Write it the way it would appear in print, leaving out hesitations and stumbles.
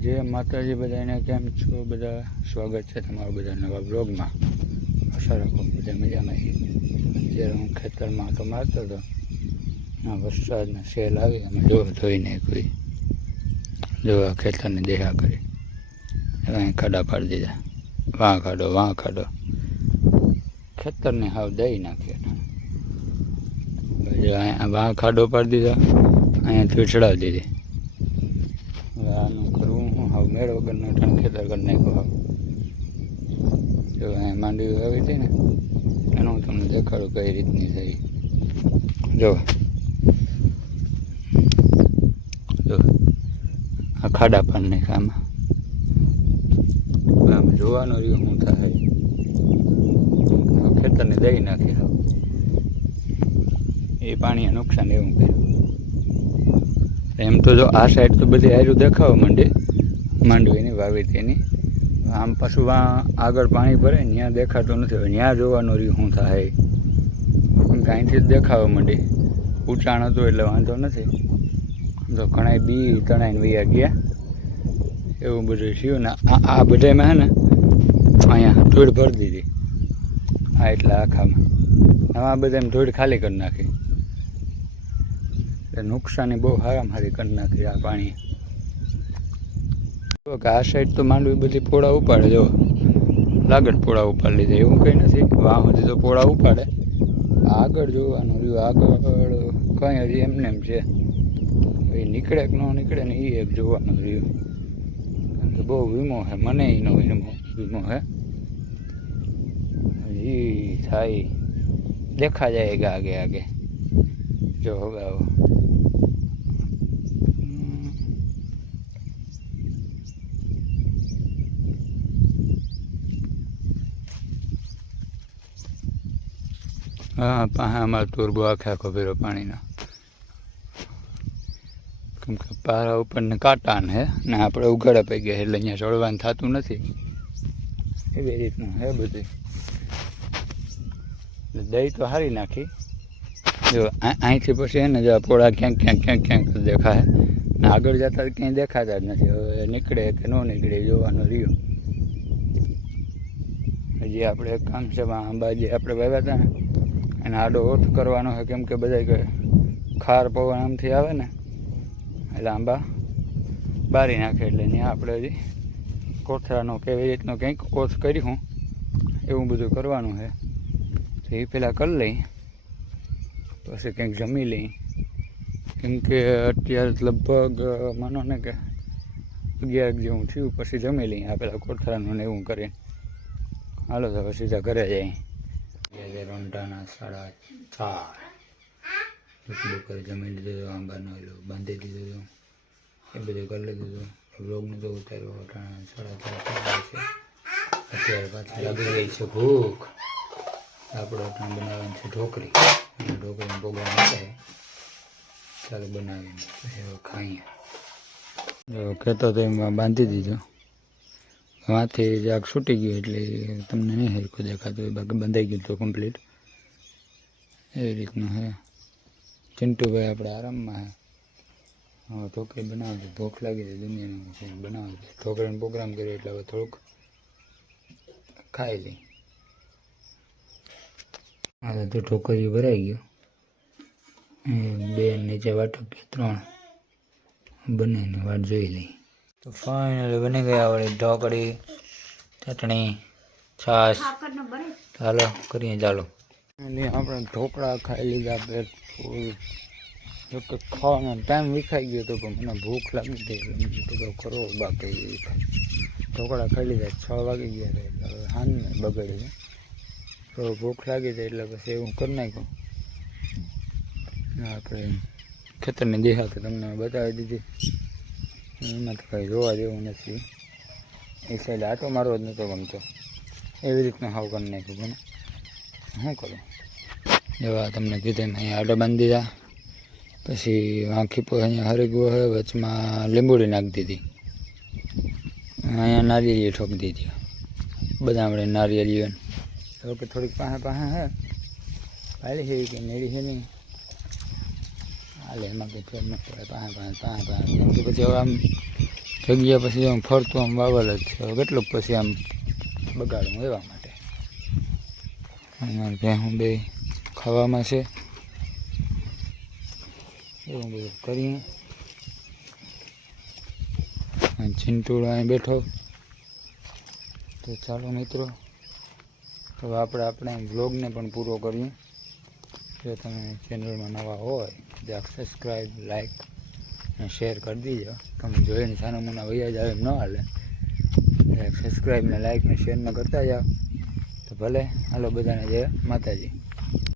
જય માતાજી બધાને, કેમ છો બધા? સ્વાગત છે તમારું બધા નવા બ્લોગમાં. આશા રાખો બધા મજામાં છે. અત્યારે હું ખેતરમાં તો મારતો હતો, વરસાદના સેલ આવી અમે ધોઈને કોઈ જોવા ખેતરની દેહા કરી અહીં ખાડા પાડી દીધા. વાં ખાડો ખેતરને હાવ દઈ નાખ્યા. અહીંયા વાં ખાડો પાડી દીધા, અહીંયાથી ચડાવી દીધી. હવે આનું કરવું હું હાવ મેળ વગરનો ખેતર કરી નાખ્યો. હાવ જો અહીંયા માંડવી આવી હતી ને એનું હું તમને દેખાડું કઈ રીતની થઈ. જો આ ખાડા પાડી નાખ્યા. આમાં જોવાનું રહ્યું શું થાય. ખેતરને દઈ નાખી હાવ એ પાણીએ નુકસાન એવું કર્યું. એમ તો જો આ સાઈડ તો બધી હારું દેખાવા માંડે માંડવીની વાવેતીની. આમ પાછું આગળ પાણી ભરે ત્યાં દેખાતું નથી. હવે ત્યાં જોવાનું રહ્યું શું થાય. કાંઈથી જ દેખાવા માંડે. ઊંચાણ હતું એટલે વાંધો નથી. તો ઘણા બી તણાઈને વૈયા ગયા એવું બધું થયું ને. આ બધામાં હે ને અહીંયા ધૂળ ભરી દીધી. આ એટલા આખામાં આ બધામાં ધૂળ ખાલી કરી નાખી. નુકસાની બહુ હારામાં હારી કરી નાખી આ પાણી. કે આ સાઈડ તો માંડવી બધી પોળા ઉપાડે. જો લાગડ પોળા ઉપાડી લીધા એવું કંઈ નથી. વાં સુધી તો પોળા ઉપાડે. આગળ જોવાનું રહ્યું. આગળ કંઈ હજી એમને એમ છે. એ નીકળે કે ન નીકળે ને એ એક જોવાનું રહ્યું. કારણ કે બહુ વીમો છે. મને એનો વીમો છે. એ થાય દેખા જાયગા આગે આગે. જો હવે આવો હા પાસે અમારે તુરબો આખો ફેરો પાણીનો. કેમ કે પારા ઉપર ને કાંટા ને ને આપણે ઉઘાડા પડી ગયા એટલે અહીંયા ચડવાનું થતું નથી. એવી રીતનું હે બધું. દહીં તો હારી નાખી. જો અહીંથી પછી ને જો પોળા ક્યાંક દેખાય ને આગળ જતા ક્યાંય દેખાતા જ નથી. હવે નીકળે કે ન નીકળે જોવાનું રહ્યું. હજી આપણે એક કામ છે આંબા જે આપણે વાવ્યા હતા ને એને આડો ઓઠ કરવાનો છે. કેમ કે બધા ખાર પવન આમથી આવે ને એટલે આંબા બારી નાખે. એટલે ત્યાં આપણે હજી કોથરાનો કેવી રીતનો કંઈક ઓછ કર્યું એવું બધું કરવાનું છે. તો એ પહેલાં કરી લઈ પછી કંઈક જમી લઈ. કેમ કે અત્યારે લગભગ માનો ને કે 11 જેવું થયું. પછી જમી લઈ આ પેલા કોથરાનું ને એવું કરીને. હાલો તો હવે સીધા ઘરે જાય. રોંઢાના 4:30 એટલું કરી જમી લીધું. આંબાનો એલું બાંધી દીધું. એ બધું કરી લીધું. બ્લોગને તો ઉતાર્યો. 4:30 છે. અત્યારે પાછી લાગી ગઈ છે ભૂખ. આપણે અટાણ બનાવવાની છે ઢોકળી. અને ઢોકળીનો પ્રોગ્રામ છે ચાલો બનાવીને પછી ખાઈએ. જો કહેતો તો એમાં બાંધી દીધો. વાંથી જાગ છૂટી ગયું એટલે તમને નહીં હરખું દેખાતું હોય. બાકી બંધાઈ ગયું તો કમ્પ્લીટ એવી રીતનું હે. ચિંટુભાઈ આપણે આરામમાં હે. હવે ઢોકળી બનાવતી ભૂખ લાગી હતી દુનિયાનું બનાવતી. ઢોકળીનો પ્રોગ્રામ કર્યો એટલે હવે થોડુંક ખાઈ લઈ. હા તો ઢોકળીઓ ભરાઈ ગયો. 2 નીચે વાટક 3 બનાવીને વાટ જોઈ લઈ. તો ફાઇનલી બની ગયા વળી ઢોકળી, ચટણી, છાશ. ચાલો કરીએ ચાલો. આપણે ઢોકળા ખાઈ લીધા. પેટ ફૂલ. જોકે ખાવાનો ટાઈમ વિખાઈ ગયો હતો પણ મને ભૂખ લાગી હતી એટલે બધો કરો બાકી. ઢોકળા ખાઈ લીધા 6 વાગી ગયા હતા એટલે હવે હાનને બગડી. તો ભૂખ લાગી હતી એટલે પછી એવું કરી નાખ્યું. આપણે ખેતરની દેખા તો તમને બતાવી દીધી. એમાં તો કાંઈ જોવા જેવું નથી. એ સાઈડ આટો મારવો જ નહોતો ગમતો. એવી રીતનું હાવ કરી નાખ્યું. પણ શું કરું. એવા તમને કીધું અહીંયા આટો બાંધી દીધા. પછી આખી અહીંયા હરીગવો હોય વચમાં લીંબોડી નાખી દીધી. અહીંયા નારિયેળી ઠોકી દીધી. બધા આપણે નારિયેળી તો કે થોડીક પાસે હે પાલી છે કે નેડી છે નહીં. હાલે એમાં કંઈ ફેર ન પડે. પાસે કેમ કે પછી હવે આમ જગ્યા પછી આમ ફરતું આમ વાવલ જ છે. હવે કેટલુંક પછી આમ બગાડવું એવા માટે. અમારે ભેહું બે ખાવામાં છે, એવું બધું કરીએ. અને ચિંટુડો અહીં બેઠો. તો ચાલો મિત્રો, તો આપણે વ્લોગને પણ પૂરો કરીએ. જો તમે ચેનલમાં નવા હોય તો સબસ્ક્રાઈબ, લાઈક અને શેર કરી દીજો. તમે જોઈને સાના મુના વૈયા જાવ એમ ન હાલે. સબસ્ક્રાઈબ ને લાઈક ને શેર ને કરતા જાઓ. તો ભલે હાલો બધાને જય માતાજી.